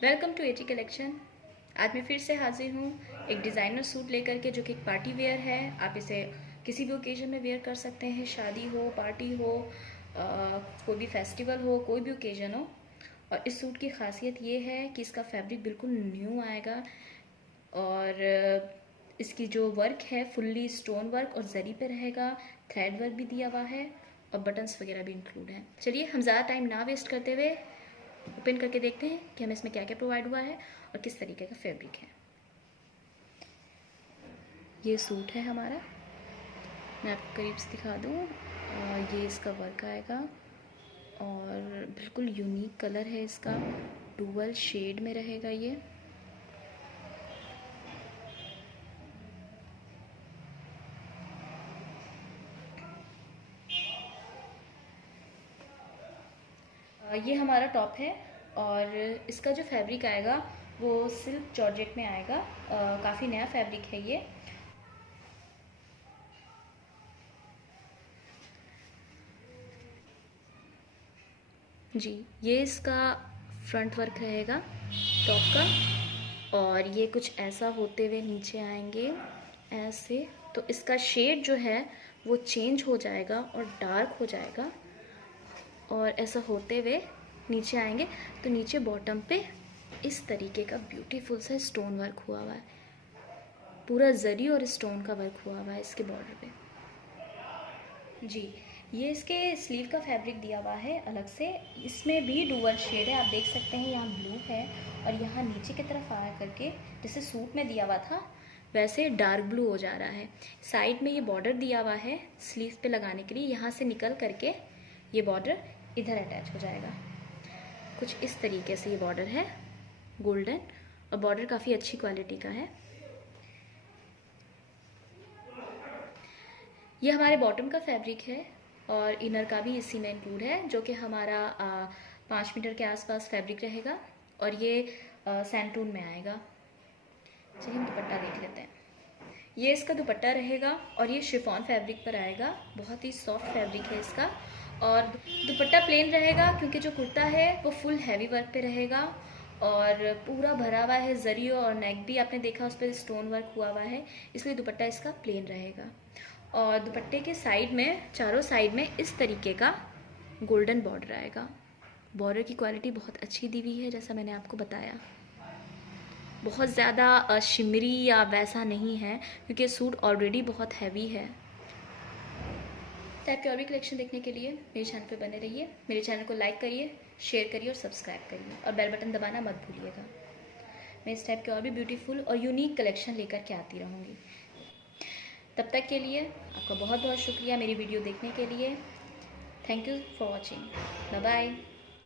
Welcome to eighty collection. आज मैं फिर से हाजिर हूँ एक डिज़ाइनर सूट लेकर के, जो कि एक पार्टी वेयर है। आप इसे किसी भी ओकेजन में वेयर कर सकते हैं, शादी हो, पार्टी हो, कोई भी फेस्टिवल हो, कोई भी ओकेजन हो। और इस सूट की खासियत ये है कि इसका फैब्रिक बिल्कुल न्यू आएगा और इसकी जो वर्क है फुल्ली स्टोन वर्क और जरी पे रहेगा। थ्रेड वर्क भी दिया हुआ है और बटन्स वगैरह भी इंक्लूड हैं। चलिए हम ज़्यादा टाइम ना वेस्ट करते हुए ओपन करके देखते हैं कि हमें इसमें क्या क्या प्रोवाइड हुआ है और किस तरीके का फैब्रिक है। ये सूट है हमारा, मैं आपको करीब से दिखा दूँ। ये इसका वर्क आएगा और बिल्कुल यूनिक कलर है इसका, डुअल शेड में रहेगा ये। ये हमारा टॉप है और इसका जो फैब्रिक आएगा वो सिल्क जॉर्जेट में आएगा। काफ़ी नया फैब्रिक है ये। जी, ये इसका फ्रंट वर्क रहेगा टॉप का और ये कुछ ऐसा होते हुए नीचे आएंगे ऐसे। तो इसका शेड जो है वो चेंज हो जाएगा और डार्क हो जाएगा और ऐसा होते हुए नीचे आएंगे। तो नीचे बॉटम पे इस तरीके का ब्यूटीफुल सा स्टोन वर्क हुआ हुआ है, पूरा जरी और स्टोन का वर्क हुआ हुआ है इसके बॉर्डर पे। जी, ये इसके स्लीव का फैब्रिक दिया हुआ है अलग से। इसमें भी डुअल शेड है, आप देख सकते हैं। यहाँ ब्लू है और यहाँ नीचे की तरफ आया करके जैसे सूट में दिया हुआ था वैसे डार्क ब्लू हो जा रहा है। साइड में ये बॉर्डर दिया हुआ है स्लीव पे लगाने के लिए, यहाँ से निकल करके ये बॉर्डर इधर अटैच हो जाएगा। कुछ इस तरीके से ये बॉर्डर है गोल्डन, और बॉर्डर काफ़ी अच्छी क्वालिटी का है। ये हमारे बॉटम का फैब्रिक है और इनर का भी इसी में इंक्लूड है, जो कि हमारा 5 मीटर के आसपास फैब्रिक रहेगा और ये सैंटून में आएगा। चलिए हम दुपट्टा देख लेते हैं। ये इसका दुपट्टा रहेगा और ये शिफॉन फैब्रिक पर आएगा, बहुत ही सॉफ्ट फैब्रिक है इसका। और दुपट्टा प्लेन रहेगा क्योंकि जो कुर्ता है वो फुल हैवी वर्क पे रहेगा और पूरा भरा हुआ है जरी, और नेक भी आपने देखा उस पर स्टोन वर्क हुआ हुआ है, इसलिए दुपट्टा इसका प्लेन रहेगा। और दुपट्टे के साइड में, चारों साइड में इस तरीके का गोल्डन बॉर्डर आएगा। बॉर्डर की क्वालिटी बहुत अच्छी दी हुई है, जैसा मैंने आपको बताया। बहुत ज़्यादा शिमरी या वैसा नहीं है क्योंकि सूट ऑलरेडी बहुत हैवी है। टाइप की और भी कलेक्शन देखने के लिए मेरे चैनल पे बने रहिए। मेरे चैनल को लाइक करिए, शेयर करिए और सब्सक्राइब करिए और बेल बटन दबाना मत भूलिएगा। मैं इस टाइप के और भी ब्यूटीफुल और यूनिक कलेक्शन लेकर के आती रहूँगी। तब तक के लिए आपका बहुत बहुत शुक्रिया मेरी वीडियो देखने के लिए। Thank you for watching. Bye bye.